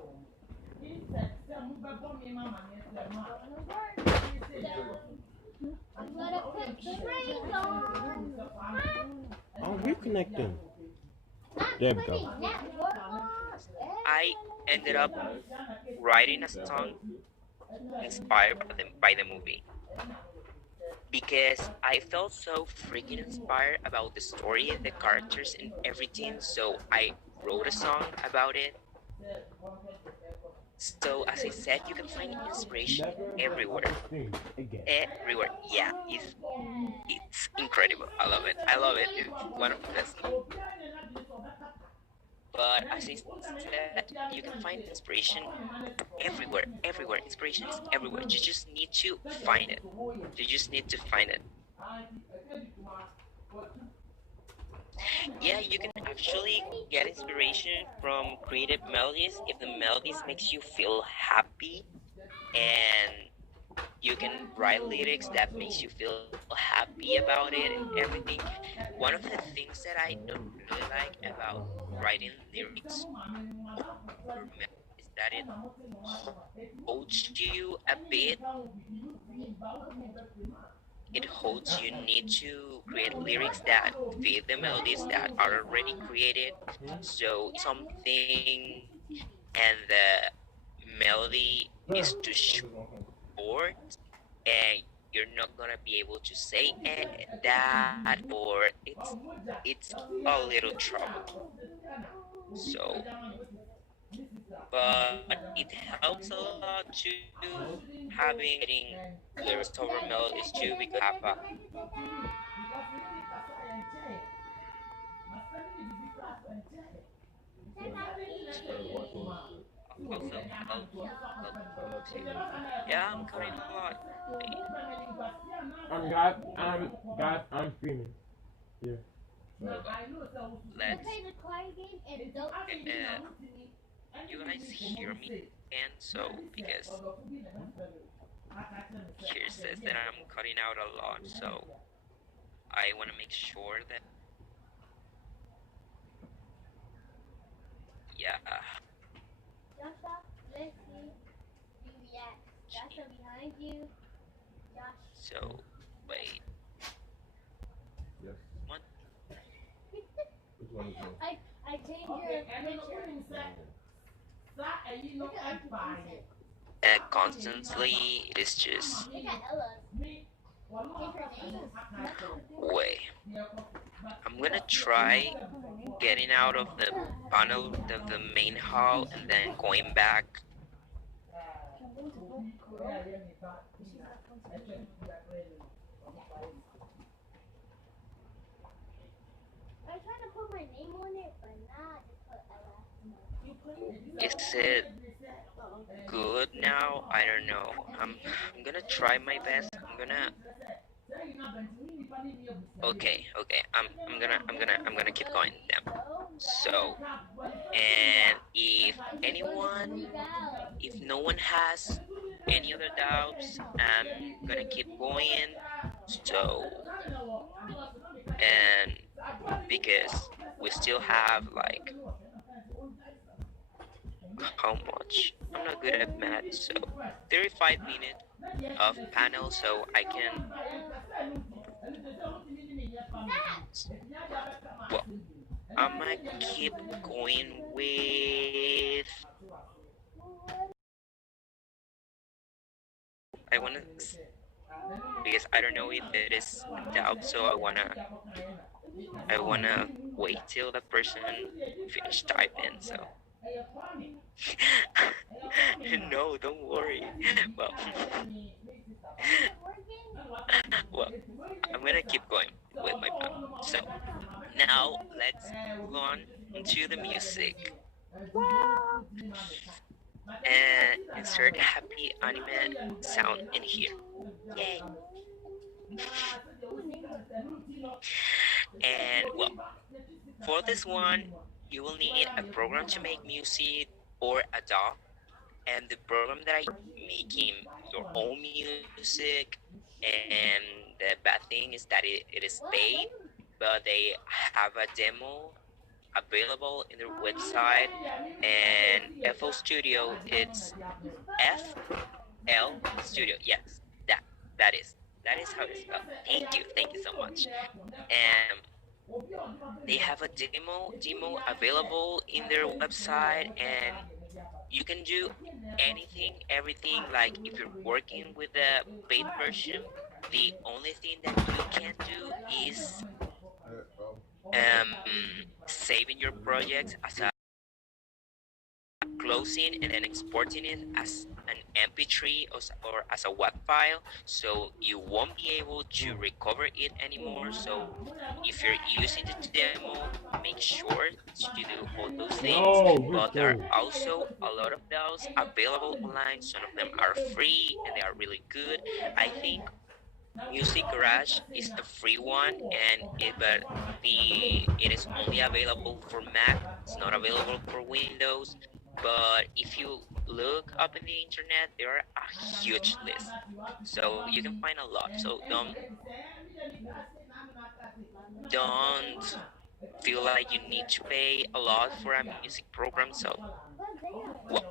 Oh, we're connecting. There we go. I ended up writing a song inspired by the movie because I felt so freaking inspired about the story, the characters, and everything. So I wrote a song about it. So as I said, you can find inspiration everywhere. Everywhere. Yeah, it's incredible. I love it. I love it. It's one of the best. But as I said, you can find inspiration everywhere. Everywhere. Inspiration is everywhere. You just need to find it. You just need to find it. Yeah, you can actually get inspiration from creative melodies if the melodies makes you feel happy, and you can write lyrics that makes you feel happy about it and everything. One of the things that I don't really like about writing lyrics is that it holds you a bit. It holds you need to create lyrics that fit the melodies that are already created. So something and the melody is too short, and you're not gonna be able to say that, or it's a little trouble. So, but it helps a lot to having lyrics over melodies too, because have a also helps you. Yeah, I'm cutting a lot. I'm streaming. Yeah. Let's. You guys hear me? And so because here says that I'm cutting out a lot, so I want to make sure that yeah. Joshua, let's see you react. Joshua behind you. Josh. So wait. Yes. What? Which one is it? I changed your picture. Constantly, it is just Look at Ella's. way. I'm gonna try getting out of the panel of the main hall and then going back. I tried to put my name on it, but not just put Ella. Is it good now? I don't know. I'm gonna try my best. Okay. I'm gonna keep going now. So, and if no one has any other doubts, I'm gonna keep going. So, and because we still have like how much? I'm not good at math, so 35 minutes of panel, so I can. Well, I'm gonna keep going with. I wanna, because I don't know if it is doubt, so I wanna wait till the person finish typing. So. No, don't worry. Well, well, I'm gonna keep going with my plan. So now let's move on to the music and insert happy anime sound in here. Yay! And well, for this one, you will need a program to make music or a DAW. And the program that I making your own music, and the bad thing is that it is paid, but they have a demo available in their website. And FL Studio, it's FL Studio. Yes, that is how it's spelled. Thank you so much. And they have a demo available in their website, and you can do anything, everything. Like if you're working with the paid version, the only thing that you can do is um, saving your project as a closing and then exporting it as an MP3 or as a WAV file, so you won't be able to recover it anymore. So if you're using the demo, make sure to do all those things. No, But there are Victor. also a lot of those available online. Some of them are free and they are really good. I think Music Garage is the free one, but it is only available for Mac. It's not available for Windows. But if you look up in the internet, there are a huge list, so you can find a lot. So don't feel like you need to pay a lot for a music program. So well,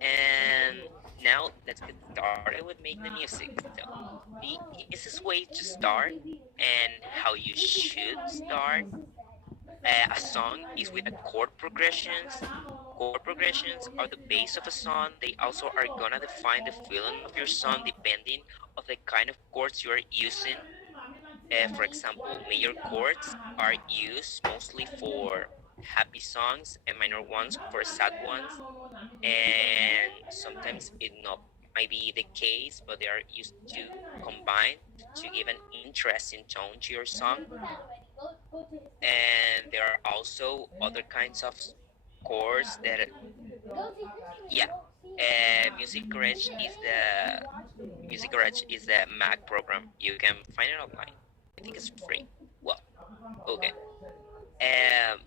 and now let's get started with making the music. So the easiest way to start and how you should start a song is with the chord progressions. Chord progressions are the base of a song. They also are gonna define the feeling of your song depending on the kind of chords you are using. For example, major chords are used mostly for happy songs and minor ones for sad ones. And sometimes it not might be the case, but they are used to combine to give an interesting tone to your song. And there are also other kinds of chords that yeah Music Garage is the Mac program. You can find it online. I think it's free. Well, okay. um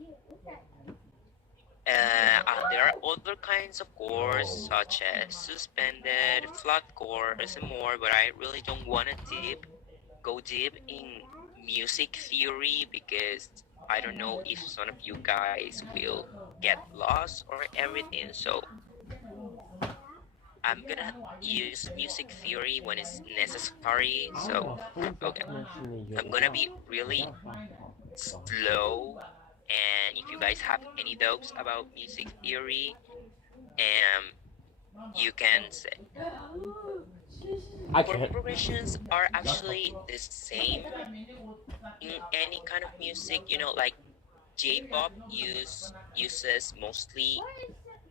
there are other kinds of chords such as suspended, flat chords, and more, but I really don't want to go deep in music theory because I don't know if some of you guys will get lost or everything. So I'm gonna use music theory when it's necessary. So okay, I'm gonna be really slow, and if you guys have any doubts about music theory, you can say I chord can't. progressions are actually the same in any kind of music. You know, like J-pop uses mostly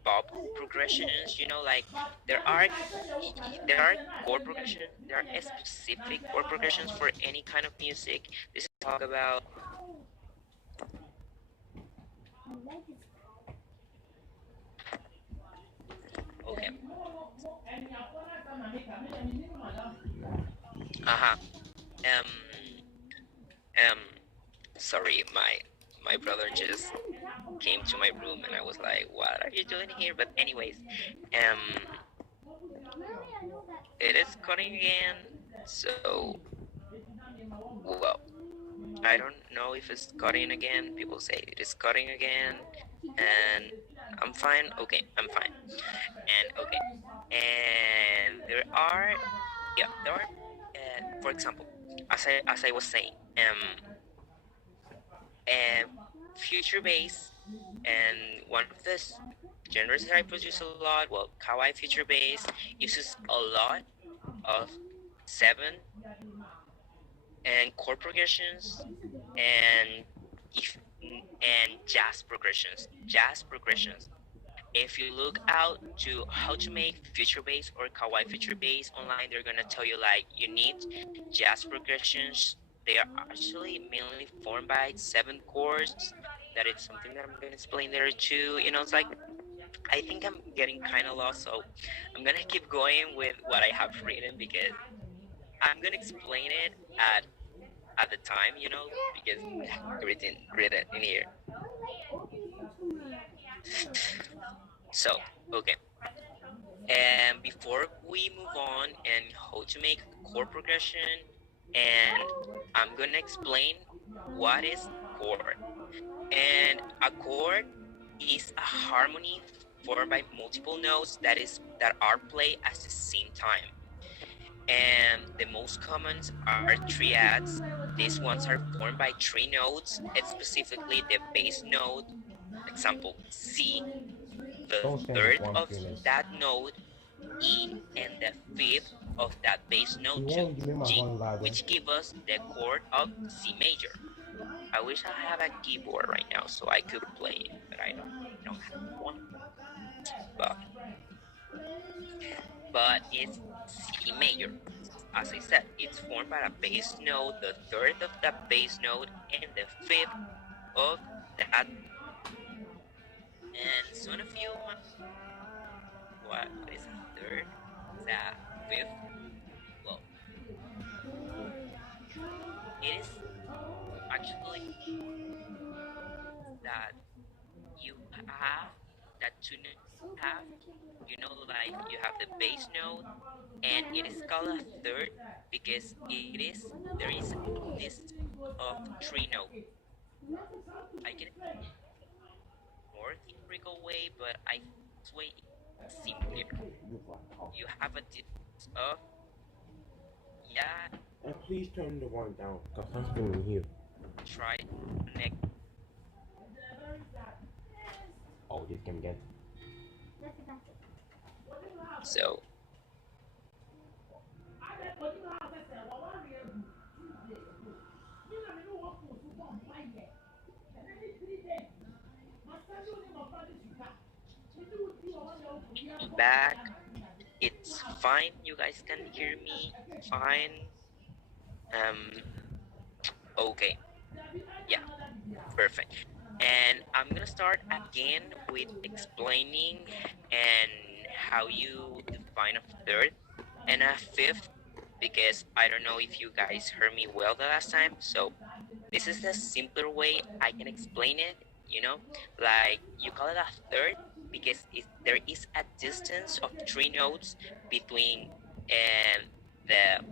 pop progressions. You know, like there are there are chord progressions. There are specific chord progressions for any kind of music. This is talk about okay. Uh-huh. Um um sorry, my brother just came to my room and I was like, what are you doing here? But anyways, it is cutting again. So well, I don't know if it's cutting again. People say it is cutting again, and I'm fine. Okay, I'm fine. And okay, and there are for example, as I was saying, and future bass, and one of the genres that I produce a lot, well, kawaii future bass uses a lot of seven and chord progressions and if and jazz progressions. If you look out to how to make future bass or kawaii future bass online, they're gonna tell you like you need jazz progressions. They are actually mainly formed by seven chords. That is something that I'm gonna explain there too. You know, it's like I think I'm getting kind of lost, so I'm gonna keep going with what I have written because I'm gonna explain it at the time, you know, because everything written in here. So okay. And before we move on and how to make chord progression, and I'm gonna explain what is chord. And a chord is a harmony formed by multiple notes that are played at the same time. And the most commons are triads. These ones are formed by three notes, specifically the bass note, example C, the Don't stand third with one of penis. that note, E, and the fifth of that bass You note to won't give me my G, one ladder. which give us the chord of C major. I wish I have a keyboard right now so I could play it, but I don't have one. But it's C major. As I said, it's formed by a bass note, the third of that bass note, and the fifth of that. And some of you might, what is a third? Is a fifth? Well, it is actually that you have that two notes have. You know, like you have the bass note, and it is called a third because there is this of three notes. I can more theoretical way, but I think this way is simpler. You have a distance of, yeah, And please turn the one down, because I'm screaming here. try to connect. Oh, this can get. So back, it's fine. You guys can hear me fine. Okay, yeah, perfect. And I'm gonna start again with explaining and how you define a third and a fifth, because I don't know if you guys heard me well the last time. So this is the simpler way I can explain it. You know, like you call it a third because there is a distance of three notes between the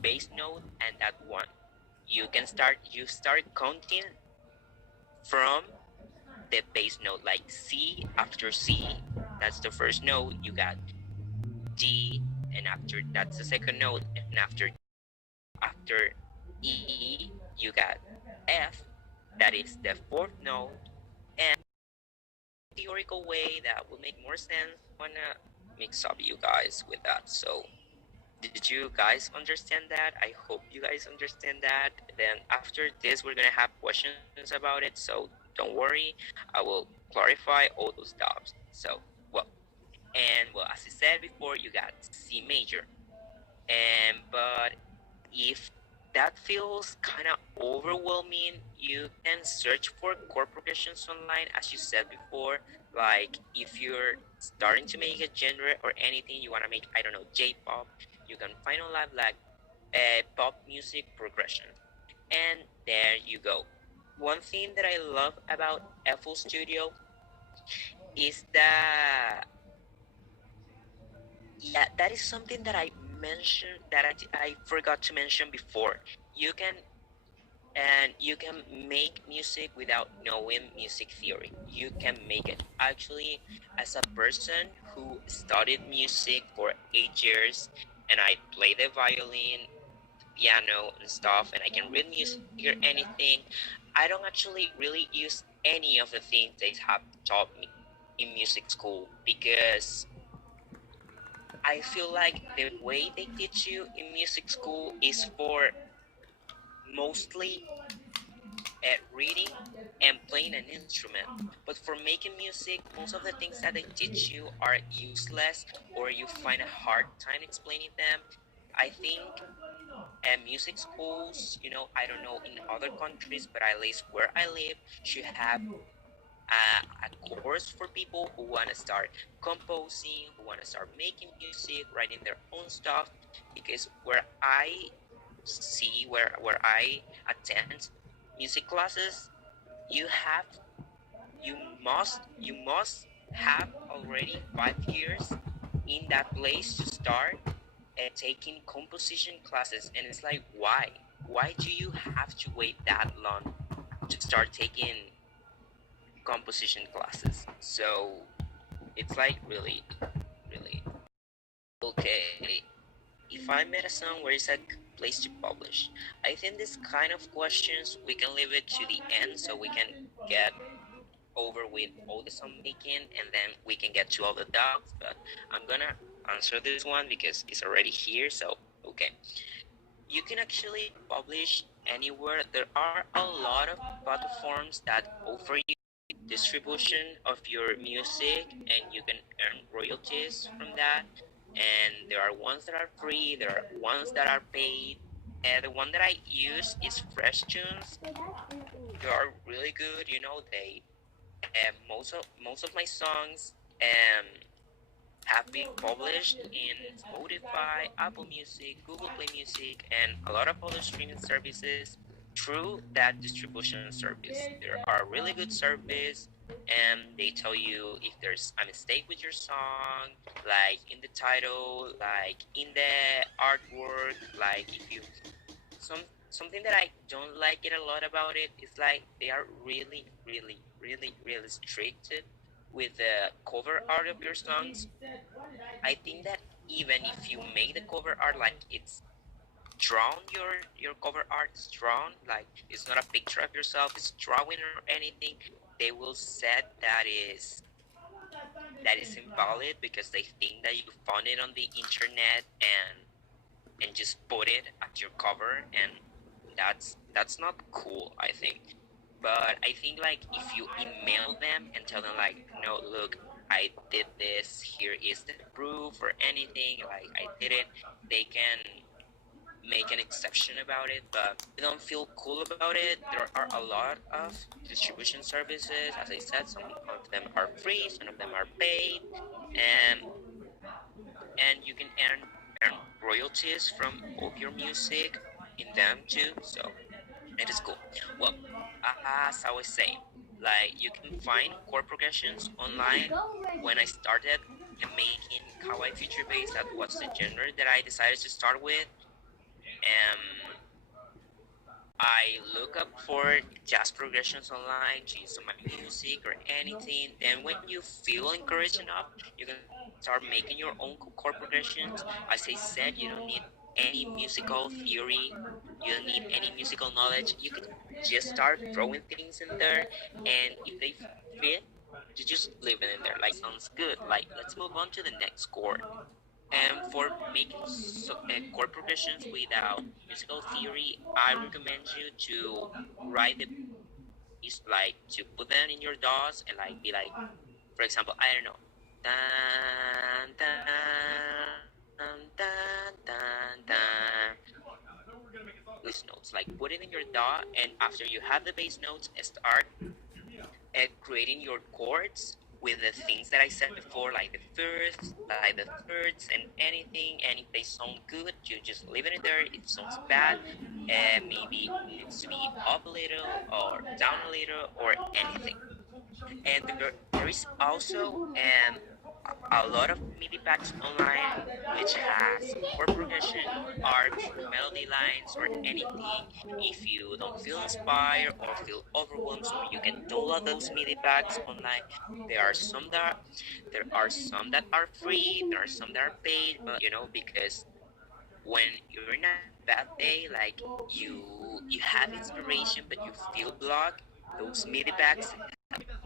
bass note and that one. You start counting from the bass note, like C. After C, that's the first note. You got D, and after that's the second note, and after E, you got F, that is the fourth note. And theoretical way that will make more sense, I wanna mix up you guys with that. So did you guys understand that? I hope you guys understand that. Then after this, we're gonna have questions about it. So don't worry, I will clarify all those doubts. So as I said before, you got C major, and but if that feels kind of overwhelming, you can search for chord progressions online, as you said before. Like if you're starting to make a genre or anything, you want to make, I don't know, J-pop, you can find online like pop music progression, and there you go. One thing that I love about FL Studio is that, yeah, that is something that I mentioned that I forgot to mention before. You can you can make music without knowing music theory. You can make it. Actually, as a person who studied music for 8 years, and I play the violin, piano, and stuff, and I can read music or anything, I don't actually really use any of the things they have taught me in music school, because I feel like the way they teach you in music school is for mostly reading and playing an instrument. But for making music, most of the things that they teach you are useless, or you find a hard time explaining them. I think music schools, I don't know in other countries, but at least where I live, should have a course for people who want to start composing, who want to start making music, writing their own stuff. Because where I see, where I attend music classes, you have you must have already 5 years in that place to start taking composition classes. And it's like, why do you have to wait that long to start taking composition classes. So it's like really, really okay. If I made a song, where is a place to publish? I think this kind of questions we can leave it to the end so we can get over with all the song making and then we can get to all the doubts. But I'm gonna answer this one because it's already here. So okay, you can actually publish anywhere. There are a lot of platforms that offer you distribution of your music and you can earn royalties from that. And there are ones that are free, there are ones that are paid. And the one that I use is Fresh Tunes. They are really good, you know. They most of my songs um have been published in Spotify, Apple Music, Google Play Music, and a lot of other streaming services through that distribution service. There are really good service and they tell you if there's a mistake with your song, like in the title, like in the artwork, like if you something that I don't like it a lot about it is like they are really, really, really, really strict with the cover art of your songs. I think that even if you make the cover art like it's drawn, your cover art is drawn, like it's not a picture of yourself, it's drawing or anything, they will set that is invalid because they think that you found it on the internet and just put it at your cover, and that's not cool, I think. But I think like if you email them and tell them like, no, look, I did this, here is the proof or anything, like I did it, they can make an exception about it. But if you don't feel cool about it, there are a lot of distribution services. As I said, some of them are free, some of them are paid, and you can earn royalties from all your music in them too. So it is cool. Well, as I was saying, like you can find chord progressions online. When I started making kawaii future bass, that was the genre that I decided to start with. Um, I look up for jazz progressions online to use on my music or anything. Then when you feel encouraged enough, you can start making your own chord progressions. As I said, you don't need any musical theory. You don't need any musical knowledge. You can just start throwing things in there, and if they fit, you just leave it in there. Like sounds good. Like let's move on to the next chord. And for making chord progressions without musical theory, I recommend you to write the piece, like to put them in your DAWs and like be like, for example, I don't know, dun, dun, dun, dun, dun. Bass notes, like put it in your DAW, and after you have the bass notes, start creating your chords with the things that I said before, like the firsts, like the thirds, and anything. And if they sound good, you just leave it in there. If it sounds bad, maybe it needs to be up a little or down a little or anything. And there is also a lot of MIDI packs online which has chord progression, arcs, melody lines, or anything. If you don't feel inspired or feel overwhelmed, so you can download those MIDI packs online. There are some that are free. There are some that are paid, but you know, because when you're in a bad day, like you have inspiration but you feel blocked, those MIDI packs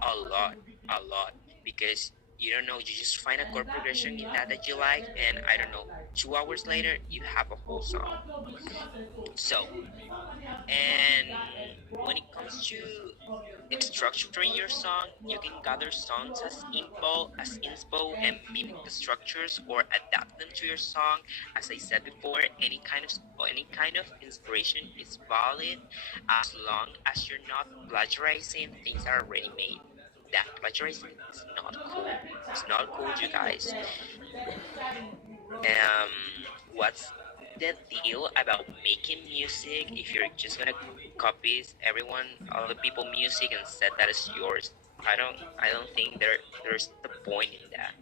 a lot, a lot, because you don't know, you just find a chord progression in that you like, and I don't know, 2 hours later you have a whole song. So, and when it comes to structuring your song, you can gather songs as inspo and mimic the structures or adapt them to your song. As I said before, any kind of inspiration is valid as long as you're not plagiarizing things that are already made. That plagiarizing is not cool. It's not cool, you guys. What's the deal about making music if you're just gonna copy everyone, other people music and set that as yours? I don't think there's the point in that.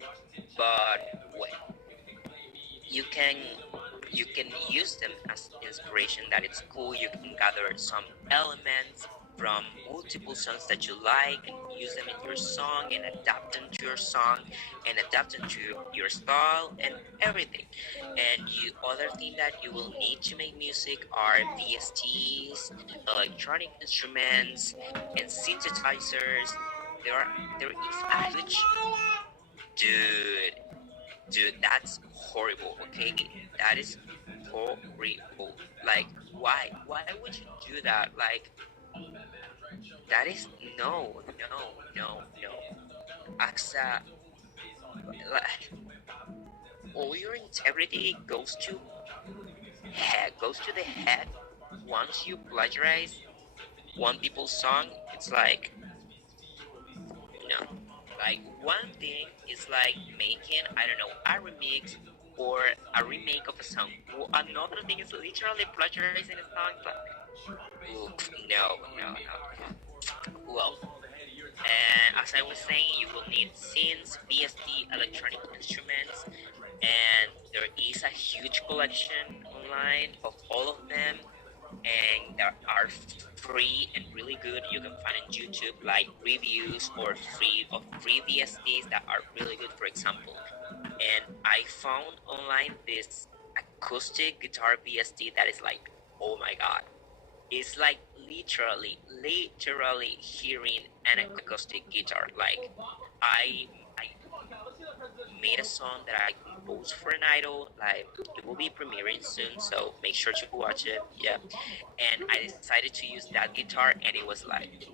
But well, you can you can use them as inspiration. That it's cool. You can gather some elements from multiple songs that you like and use them in your song and adapt them to your song and adapt them to your style and everything. And you other thing that you will need to make music are VSTs, electronic instruments, and synthesizers. There is a huge dude, that's horrible. Okay, that is horrible. Like, why? Why would you do that? Like, that is no. Asa, like, all your integrity goes to the head once you plagiarize one people's song. It's like, no. Like, one thing is like making, I don't know, a remix or a remake of a song. Another thing is literally plagiarizing a song. Like, oof, no. Well, and as I was saying, you will need synths, VST, electronic instruments, and there is a huge collection online of all of them, and they are free and really good. You can find on YouTube like reviews or free VSTs that are really good, for example. And I found online this acoustic guitar VST that is like, oh my god, it's like literally hearing an acoustic guitar. Like, I made a song that I composed for an idol. Like, it will be premiering soon, so make sure to watch it. Yeah, and I decided to use that guitar, and it was like,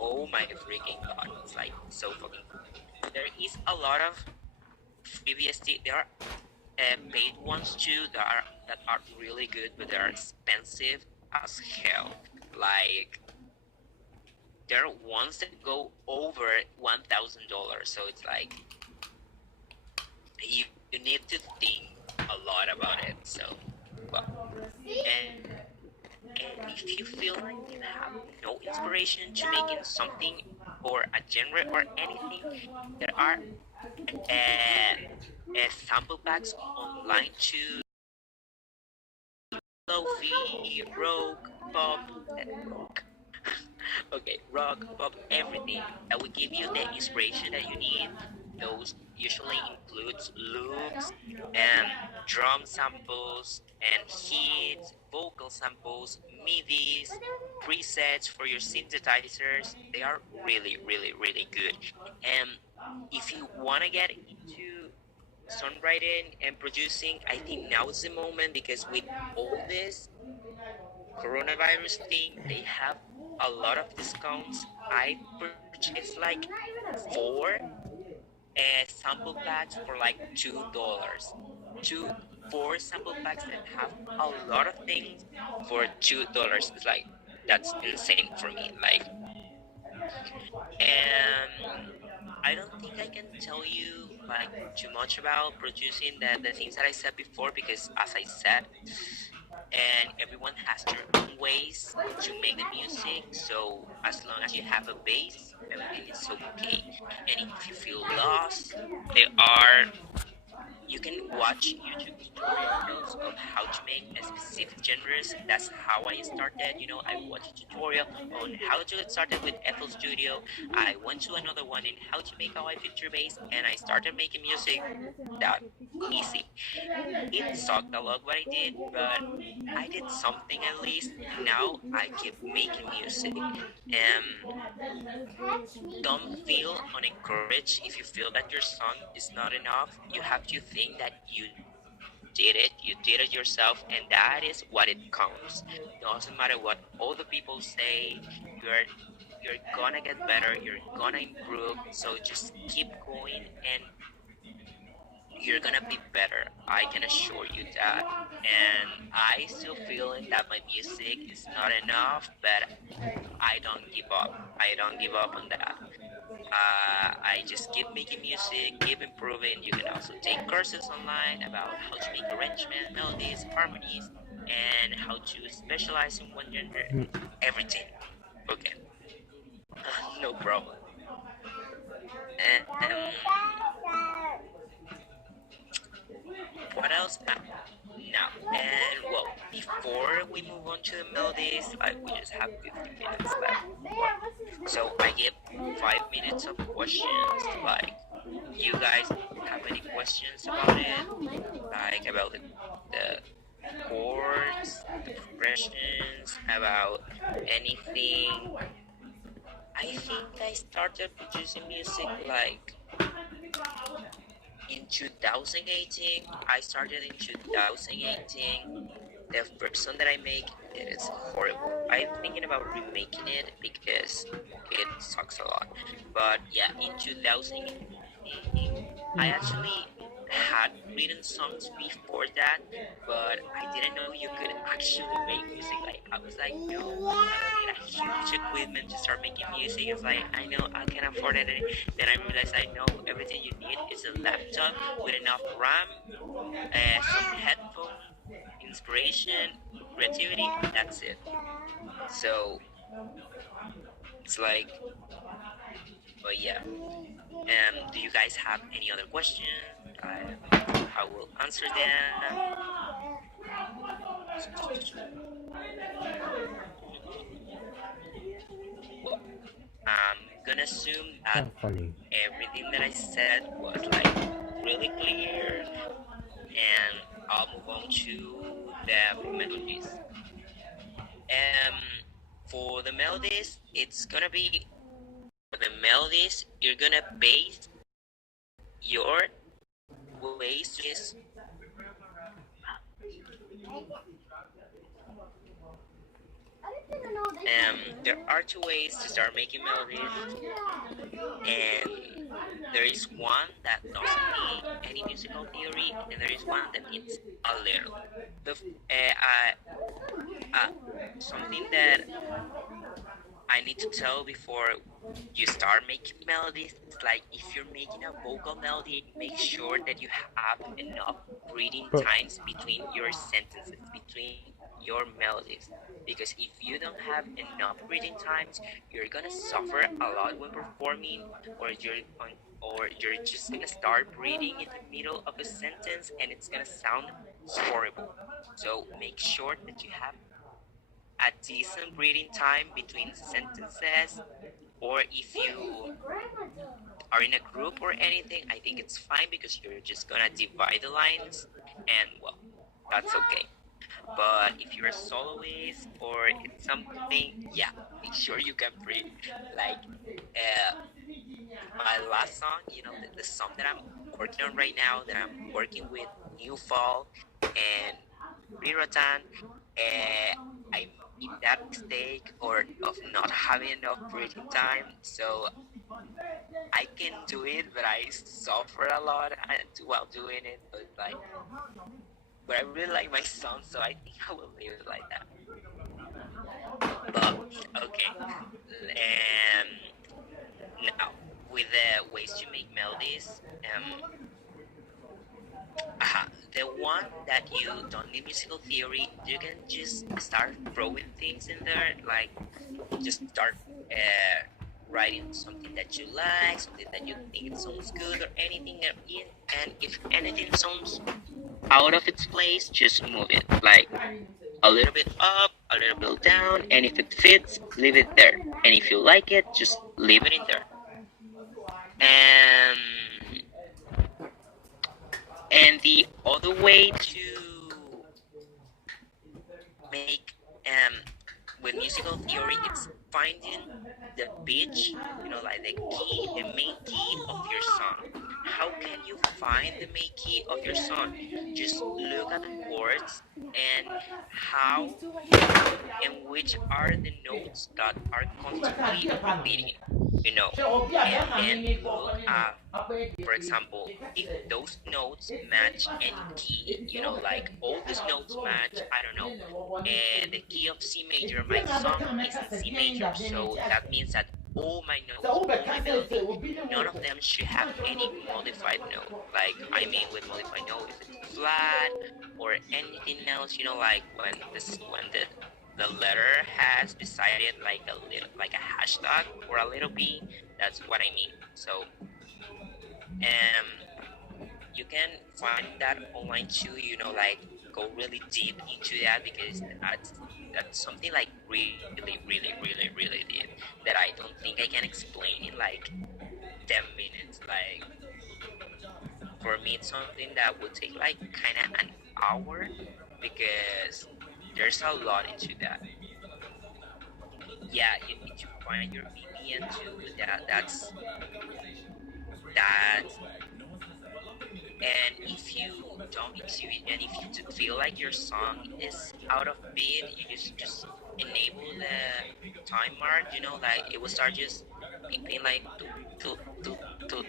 oh my freaking god, it's like so fucking cool. There is a lot of free VST. There are paid ones too that are really good, but they are expensive as hell. Like, there are ones that go over $1,000, so it's like you need to think a lot about it. So, well, and if you feel like you have no inspiration to making something or a genre or anything, there are sample packs online to lofi, rock, pop, rock. Okay, rock, pop, everything that will give you the inspiration that you need. Those usually includes loops and drum samples and hits, vocal samples, MIDIs, presets for your synthesizers. They are really good. And if you want to get into songwriting and producing, I think now is the moment, because with all this coronavirus thing, they have a lot of discounts. I purchased like four sample packs for like $2. Two Four sample packs that have a lot of things for $2. It's like, that's insane for me. Like, and I don't think I can tell you like too much about producing the things that I said before, because as I said, and everyone has their own ways to make the music. So as long as you have a base, everything is okay. And if you feel lost, there are you can watch YouTube tutorials of how to make a specific genres. That's how I started. I watched a tutorial on how to get started with FL Studio. I went to another one in how to make a feature base, and I started making music that easy. It sucked a lot what I did, but I did something at least. Now I keep making music. Don't feel unencouraged if you feel that your song is not enough. You have to think that you did it yourself, and that is what it counts. Doesn't matter what other people say. You're gonna get better, you're gonna improve, so just keep going, and you're gonna be better. I can assure you that. And I still feeling that my music is not enough, but I don't give up. I don't give up on that. I just keep making music, keep improving. You can also take courses online about how to make arrangement, melodies, harmonies, and how to specialize in one genre. Everything. Okay. No problem. And what else? Now, and well, before we move on to the melodies, like we just have 15 minutes left. So I give 5 minutes of questions. Like, you guys have any questions about it? Like about the chords, the progressions, about anything. I think I started producing music like in 2018. I started in 2018. The first song that I make, it is horrible. I'm thinking about remaking it because it sucks a lot. But yeah, in 2018, I actually had written songs before that, but I didn't know you could actually make music. Like, I was like, no, I don't need a huge equipment to start making music. It's like, I know I can afford it. Then I realized I know everything you need is a laptop with enough RAM, some headphones, inspiration, creativity, that's it. So it's like, but yeah. Do you guys have any other questions? I will answer them. Well, I'm gonna assume that funny. everything that I said was like really clear, and I'll move on to the melodies. For the melodies, it's gonna be, for the melodies, you're gonna base your ways to this. There are two ways to start making melodies, and there is one that doesn't need any musical theory, and there is one that needs a little. Something that I need to tell before you start making melodies is like, if you're making a vocal melody, make sure that you have enough breathing times between your sentences, between your melodies. Because if you don't have enough breathing times, you're gonna suffer a lot when performing, or you're just gonna start breathing in the middle of a sentence and it's gonna sound horrible. So make sure that you have a decent breathing time between sentences, or if you are in a group or anything, I think it's fine because you're just gonna divide the lines, and well, that's okay. But if you're a soloist or it's something, yeah, make sure you can breathe. Like, my last song, the song that I'm working on right now, that I'm working with NewFall and Rirotan, I made that mistake or of not having enough breathing time, so I can do it, but I suffer a lot while doing it. But I really like my song, so I think I will leave it like that. But okay, and now with the ways to make melodies, the one that you don't need musical theory, you can just start throwing things in there, like just start writing something that you like, something that you think it sounds good, or anything. And if anything sounds out of its place, just move it, like a little bit up, a little bit down, and if it fits, leave it there. And if you like it, just leave it in there. And the other way to make with musical theory, it's finding the pitch, like the main key of your song. How can you find the main key of your song? Just look at the chords and how and which are the notes that are constantly repeating, and then look at, for example, if those notes match any key, like all these notes match, I don't know, and the key of C major, my song is in C major, so that means that all my notes, all my melody, none of them should have any modified note. Like, I mean, with modified note, if it's flat or anything else, like when the letter has beside it like a hashtag or a little b, that's what I mean. So you can find that online too. Like go really deep into that because that's something like really, really, really, really deep that I don't think I can explain in like 10 minutes. Like for me, it's something that would take like kind of an hour because there's a lot into that. Yeah, you need to find your VPN too. That's and if you feel like your song is out of beat, you just enable the time mark. Like it will start just beeping like to, to,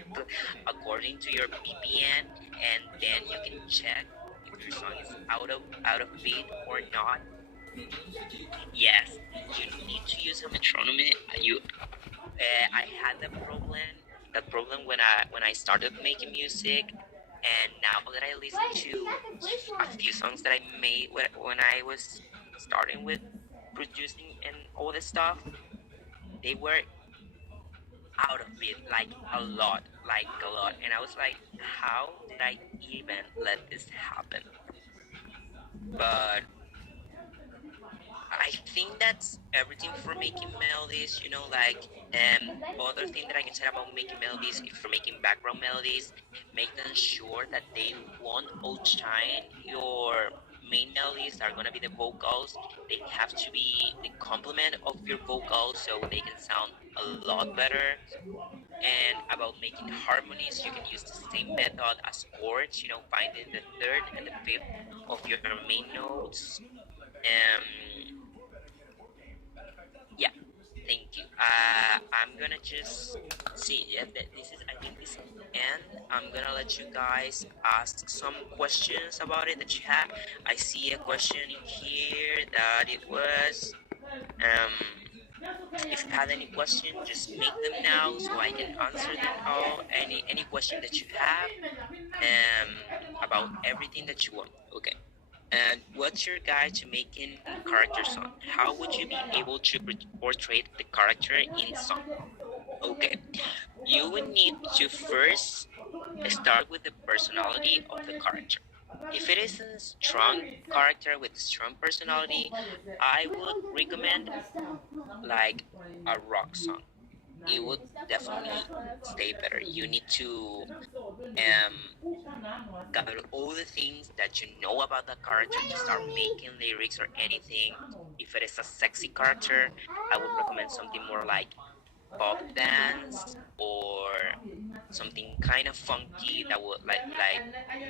according to your VPN, and then you can check if your song is out of beat or not. Yes, you need to use a metronome. I had that problem when I started making music, and now that I listen to a few songs that I made when I was starting with producing and all this stuff, they were out of it like a lot, and I was like, how did I even let this happen? But I think that's everything for making melodies. Like other thing that I can say about making melodies, if you're making background melodies, make them sure that they won't outshine your main melodies that are gonna be the vocals. They have to be the complement of your vocals so they can sound a lot better. And about making harmonies, you can use the same method as chords. Finding the third and the fifth of your main notes. Yeah, thank you. I'm gonna just see. Yeah, this is. I think this is the end. I'm gonna let you guys ask some questions about it that you have. I see a question in here that it was. If you have any questions, just make them now so I can answer them all. Any question that you have, about everything that you want. Okay. And what's your guide to making character song? How would you be able to portray the character in song? Okay, you would need to first start with the personality of the character. If it is a strong character with strong personality, I would recommend like a rock song. It would definitely stay better. You need to gather all the things that you know about the character to start making lyrics or anything. If it is a sexy character, I would recommend something more like pop dance or something kind of funky that would like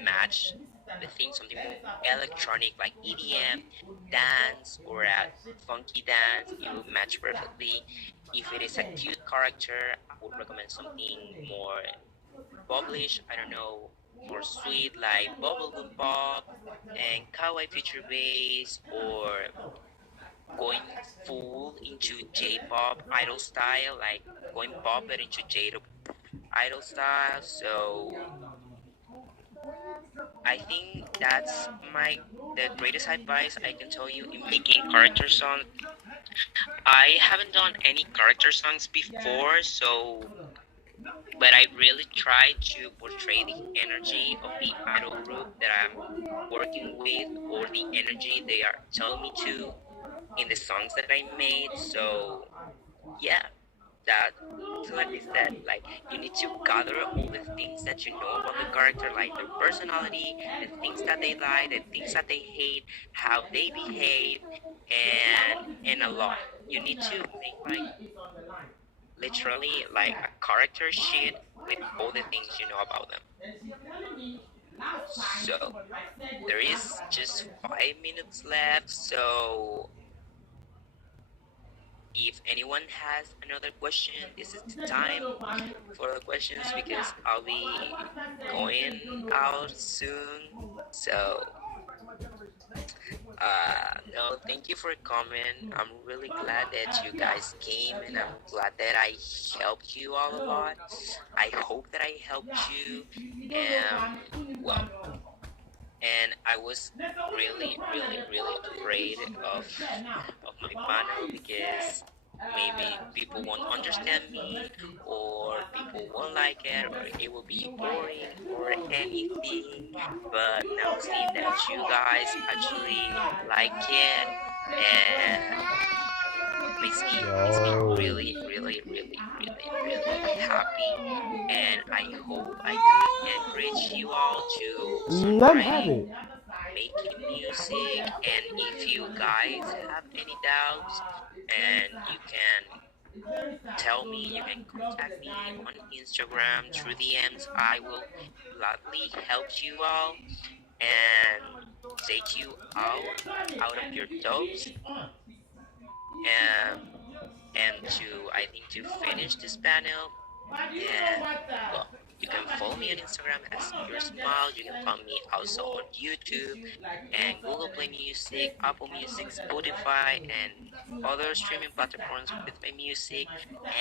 match the thing, something more electronic like EDM dance or a funky dance. It would match perfectly. If it is a cute character, I would recommend something more publish, I don't know, more sweet like bubblegum pop and kawaii future bass, or going full into J-pop idol style, like going pop but into J-pop idol style. So I think that's the greatest advice I can tell you in making character songs. I haven't done any character songs before, but I really try to portray the energy of the idol group that I'm working with, or the energy they are telling me to in the songs that I made. So yeah, that's what is that. Like you need to gather all the things that you know about the character, like their personality, the things that they like, the things that they hate, how they behave, and a lot. You need to make like literally like a character sheet with all the things you know about them. So there is just 5 minutes left. So if anyone has another question, this is the time for the questions because I'll be going out soon. So no, thank you for coming. I'm really glad that you guys came, and I'm glad that I helped you all a lot. I hope that I helped you. Well, and I was really, really, really afraid of my panel because maybe people won't understand me, or people won't like it, or it will be boring or anything. But now seeing that you guys actually like it, and makes me really, really, really, really, really happy. And I hope I could encourage you all to Let him try have it. making music. And if you guys have any doubts, and you can tell me, you can contact me on Instagram through DMs. I will gladly help you all and take you out of your doubts, and to, I think, to finish this panel. And well, you can follow me on Instagram as Pure Smile. You can follow me also on YouTube and Google Play Music, Apple Music, Spotify, and other streaming platforms with my music.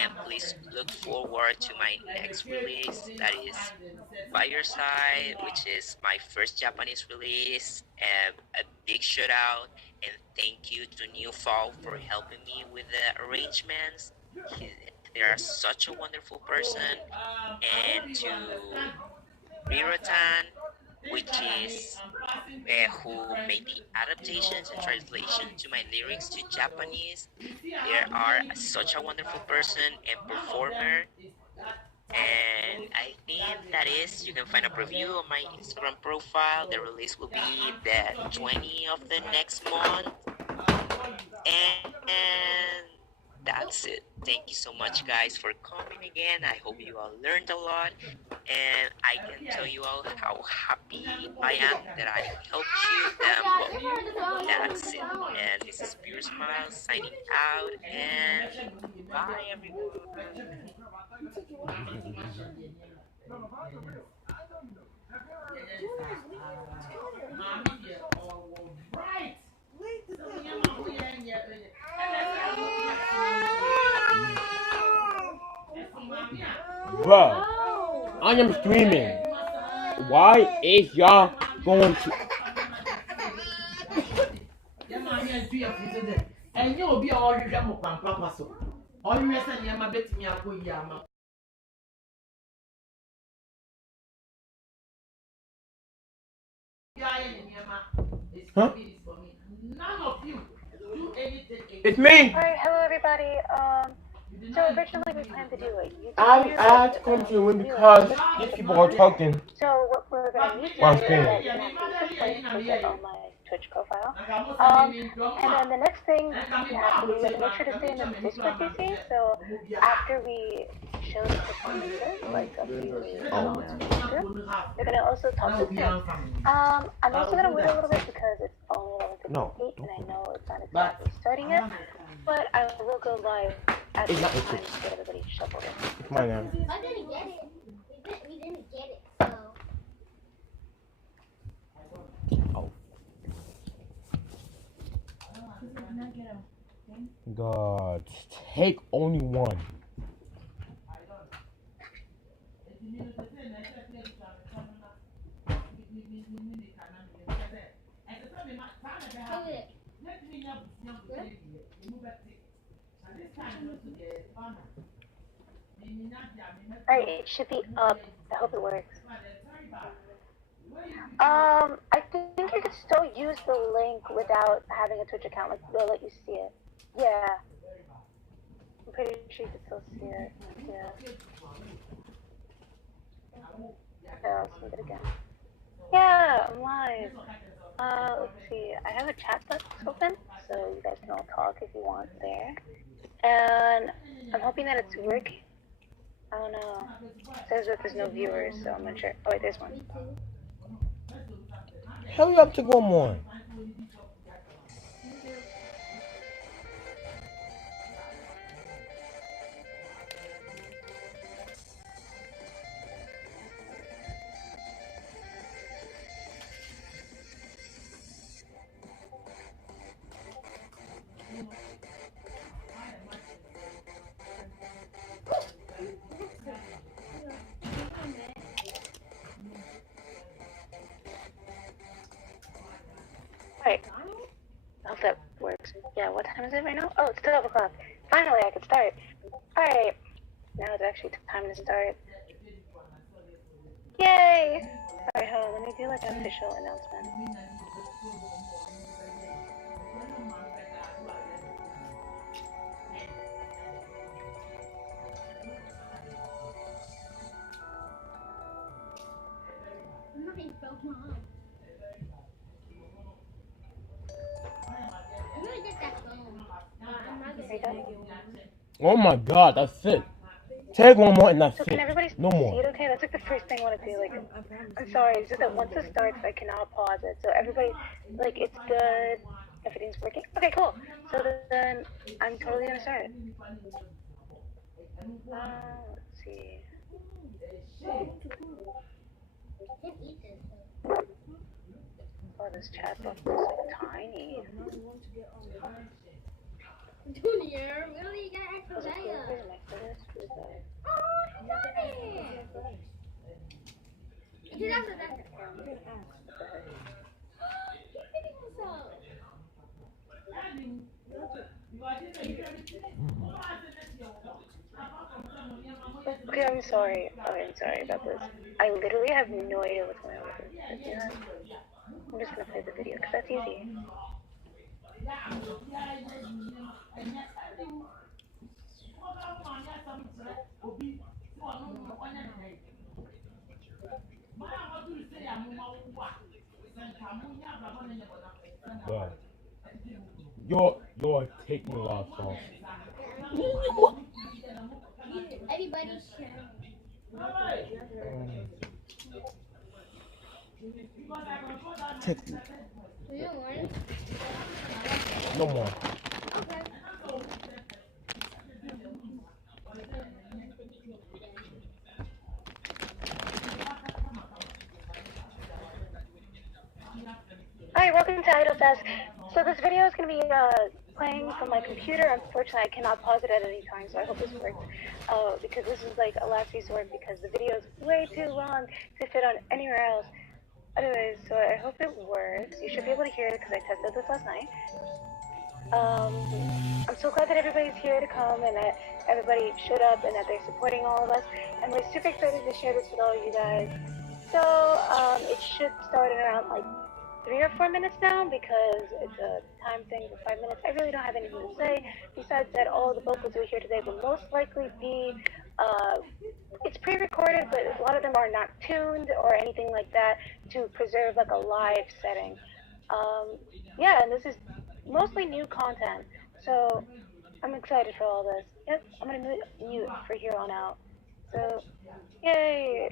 And please look forward to my next release, that is By Your Side, which is my first Japanese release. And a big shout out and thank you to NewFall for helping me with the arrangements. They are such a wonderful person. And to Mirotan, which is who made the adaptations and translations to my lyrics to Japanese. They are such a wonderful person and performer. And I think that is, you can find a preview on my Instagram profile. The release will be the 20th of the next month. And that's it. Thank you so much, guys, for coming again. I hope you all learned a lot. And I can tell you all how happy I am that I helped you. Well, that's it. And this is Pure Smile signing out. And bye, everyone. Bruh, I am streaming. Why is y'all going to... And you'll be all your jam of Papa. All you send Yama betting Yama. Huh? None of you do anything. It's me! Alright, hello everybody. So originally we planned to do a YouTube I video, had to but, come to it because these people are talking. so what we're going to need While to do streaming. is to get on my Twitch profile. And then the next thing you have to do is make sure to stay in the Discord PC. So after we show the performances, like a few we're gonna also talk to them. I'm also gonna wait a little bit because it's only 11:58 and I know it's not exactly starting yet. But I will go live at the time to get everybody shuffled in. It's my name. I didn't get it. We didn't get it, so. God, take only one. Alright, it should be up. I hope it works. I think you can still use the link without having a Twitch account. Like, they'll let you see it. Yeah. I'm pretty sure you can still see it. Yeah. I'll see it again. Yeah, I'm live. Let's see. I have a chat box open, so you guys can all talk if you want there. And I'm hoping that it's working. I don't know. It says that there's no viewers, so I'm not sure. Oh, wait, there's one. Hurry up to go more. Alright. I hope that works. Yeah, what time is it right now? Oh, it's 12 o'clock. Finally, I could start. Alright, now it's actually time to start. Yay! Alright, hold on, let me do like an official announcement. Oh my god, that's it. Take one more and that's So it. can everybody No more. see it okay? That's like the first thing I want to do. Like, I'm sorry, it's just that once it starts, I cannot pause it. So everybody, like, it's good. Everything's working. Okay, cool. So then I'm totally gonna start. Let's see. Oh, this chat box is like tiny. Junior, really? You gotta ask for Jaya. Oh, Johnny! Get out of that. He's hitting himself. Okay, I'm sorry. Okay, I'm sorry about this. I literally have no idea what's going on with this. I'm just gonna play the video because that's easy. Wow. You're taking a lot of sauce. Everybody's sharing. Take You don't want it? no more. Okay. Hi, welcome to IdolFes. So this video is going to be playing from my computer. Unfortunately, I cannot pause it at any time, so I hope this works. Because this is like a last resort because the video is way too long to fit on anywhere else. Anyways, so I hope it works. You should be able to hear it because I tested this last night. I'm so glad that everybody's here to come and that everybody showed up and that they're supporting all of us. And we're super excited to share this with all you guys. So it should start in around like 3 or 4 minutes now because it's a time thing for 5 minutes. I really don't have anything to say besides that all of the vocals you'll hear today will most likely be it's pre-recorded, but a lot of them are not tuned or anything like that to preserve like a live setting. Yeah, and this is mostly new content, so I'm excited for all this. Yep, I'm gonna mute for here on out. So, yay!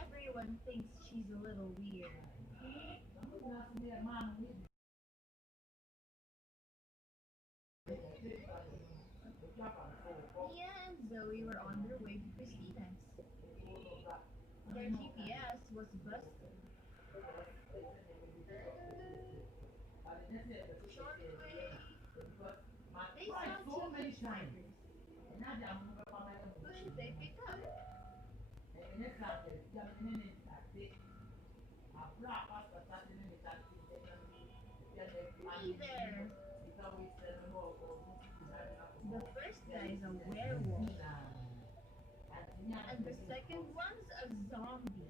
Everyone thinks she's a little weird. Mia and Zoe were on their way to Christina's. Their GPS was busted. They sound so many times. Who should they pick up? Me there. The first guy is a werewolf. And the second one's a zombie.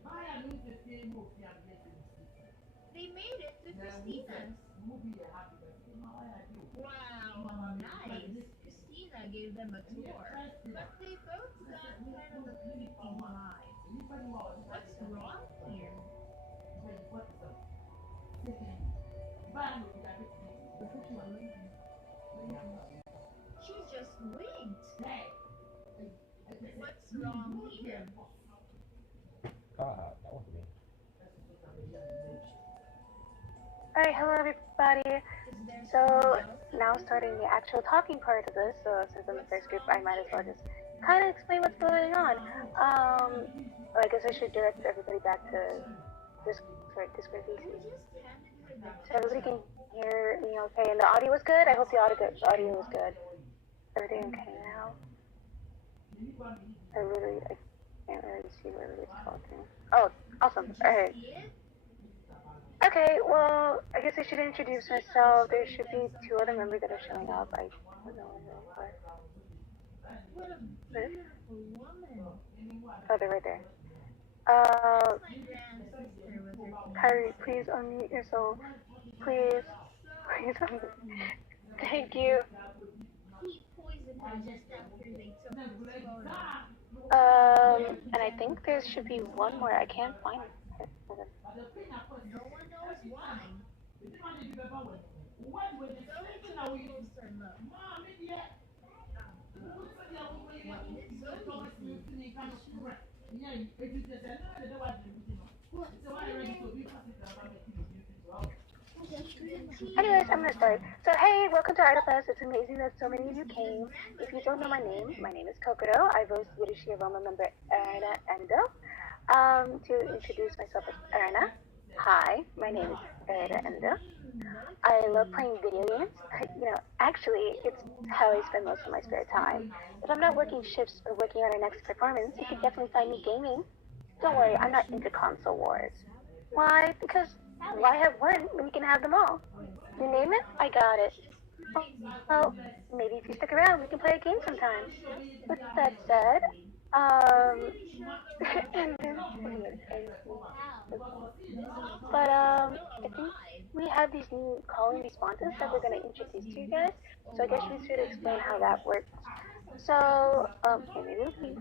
They made it to Christina's. Wow, nice. Christina gave them a tour. But they both got kind of a creepy vibe. What's wrong here? She just winked. What's wrong here? That was me. Alright, hello everybody. So now starting the actual talking part of this. So since I'm the first group, I might as well just kind of explain what's going on. I guess I should direct everybody back to Discord VC. So everybody can hear me okay, and the audio was good. I hope the audio was good. Everything okay now? I can't really see what everybody's talking. Oh, awesome. Alright. Okay, well, I guess I should introduce myself. There should be 2 other members that are showing up. I don't know where they are. What a beautiful woman. Oh, they're right there. My grandsister with her. Kyrie, please unmute yourself. Please unmute. Thank you. He poisoned her just after they took his photo. And I think there should be one more. I can't find it. No one knows why. Go to closer look. Anyways, I'm gonna start. So hey, welcome to IdolFes. It's amazing that so many of you came. If you don't know my name is Kokodo. I voice Swedish Roma member Erna Endo. To introduce myself as Erna. Hi, my name is Erna Endo. I love playing video games. Actually, it's how I spend most of my spare time. If I'm not working shifts or working on our next performance, you can definitely find me gaming. Don't worry, I'm not into console wars. Why? Because why have one when you can have them all? You name it, I got it. Oh, well, maybe if you stick around, we can play a game sometime. With that said, but I think we have these new calling responses that we're going to introduce to you guys. So I guess we should explain how that works. So, maybe it'll be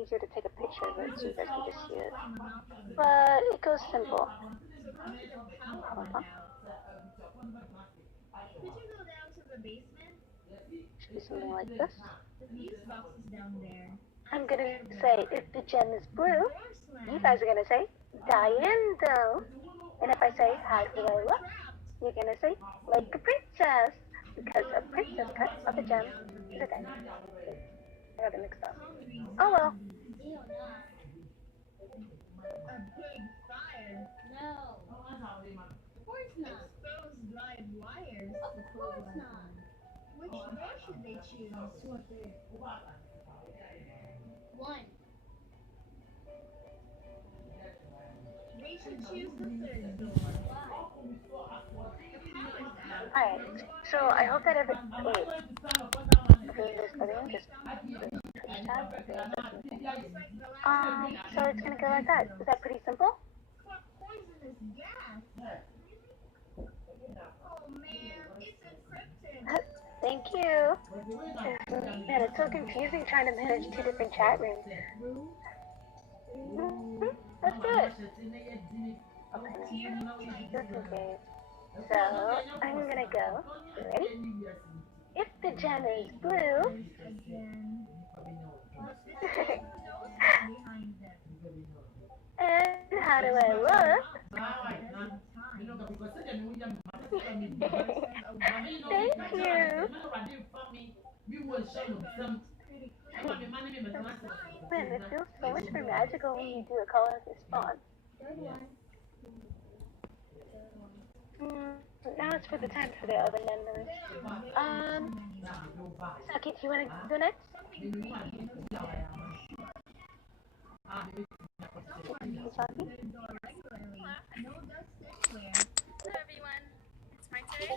easier to take a picture of it so you guys can just see it. But it goes simple. Could you go down to the basement? Should be something like this. The fuse box is down there. I'm gonna say, if the gem is blue, you guys are gonna say, Diendo. And if I say, how do I look? You're gonna say, like a princess. Because a princess cut of a gem is a diamond. I got it mixed up. Oh well. A big fire. No. Of course not. Exposed live wires. Of course not. Which door should they choose? One. They should choose the third door. Alright, so I hope that wait. Okay, everyone just Twitch tab. So it's gonna go like that. Is that pretty simple? Poisonous gas. Oh man, it's encrypted. Thank you. Man, it's so confusing trying to manage 2 different chat rooms. Let's do it. Okay, just in case. So, I'm gonna go. You ready? If the gem is blue, and how do I look? Thank you. Man, it feels so much more magical when you do a call and response. Now it's for the time for the other members. Saki, do you want to go next? Saki? Hello everyone, it's my turn.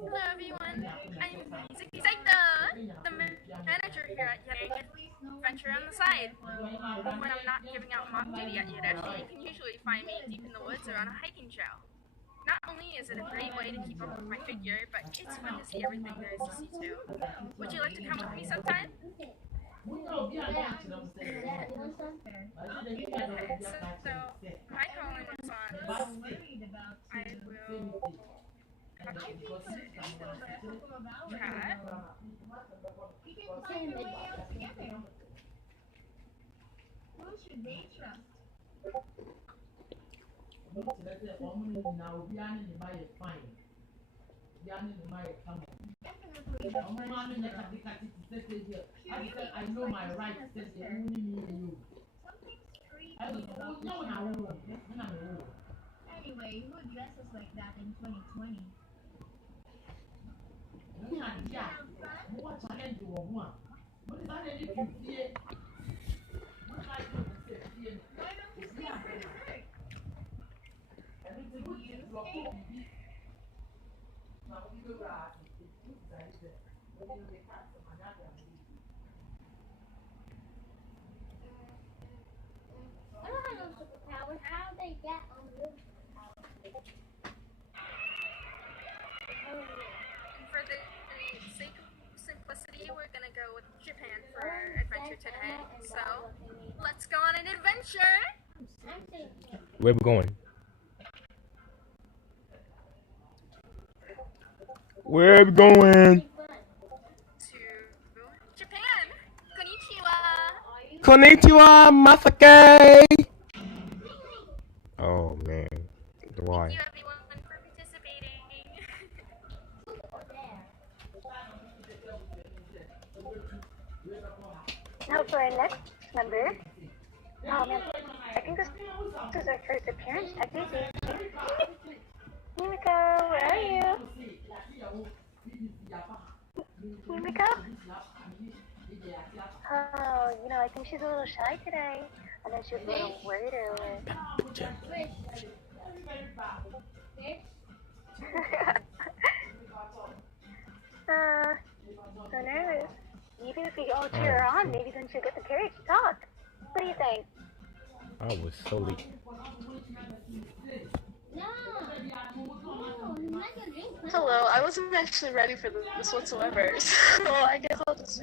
Hello everyone, I'm Ziki Saito, the manager here at Yang Adventure on the side. When I'm not giving out mock duty at Yodoshi, you can usually find me deep in the woods or on a hiking trail. Not only is it a great way to keep up with my figure, but it's fun to see everything there is to see too. Would you like to come with me sometime? Okay, so my calling is on. I will copy these to chat. Who should they trust? I know my rights. Anyway, who dresses like that in 2020? How they get on this? For the sake of simplicity, we're gonna go with Japan for our adventure today. So, let's go on an adventure! Where we going? Where we going? To Japan! Konnichiwa! Konnichiwa, Masake! Oh man, why? Thank you everyone for participating. Now for our next member. Oh man, I think this is our first appearance technically. Mimiko, where are you? Mimiko? Oh, you know, I think she's a little shy today. I know she was a little worried earlier. So nervous. Even if we all cheer her on, maybe then she'll get the courage to talk. What do you think? I was so late. Hello, I wasn't actually ready for this whatsoever, so I guess I'll just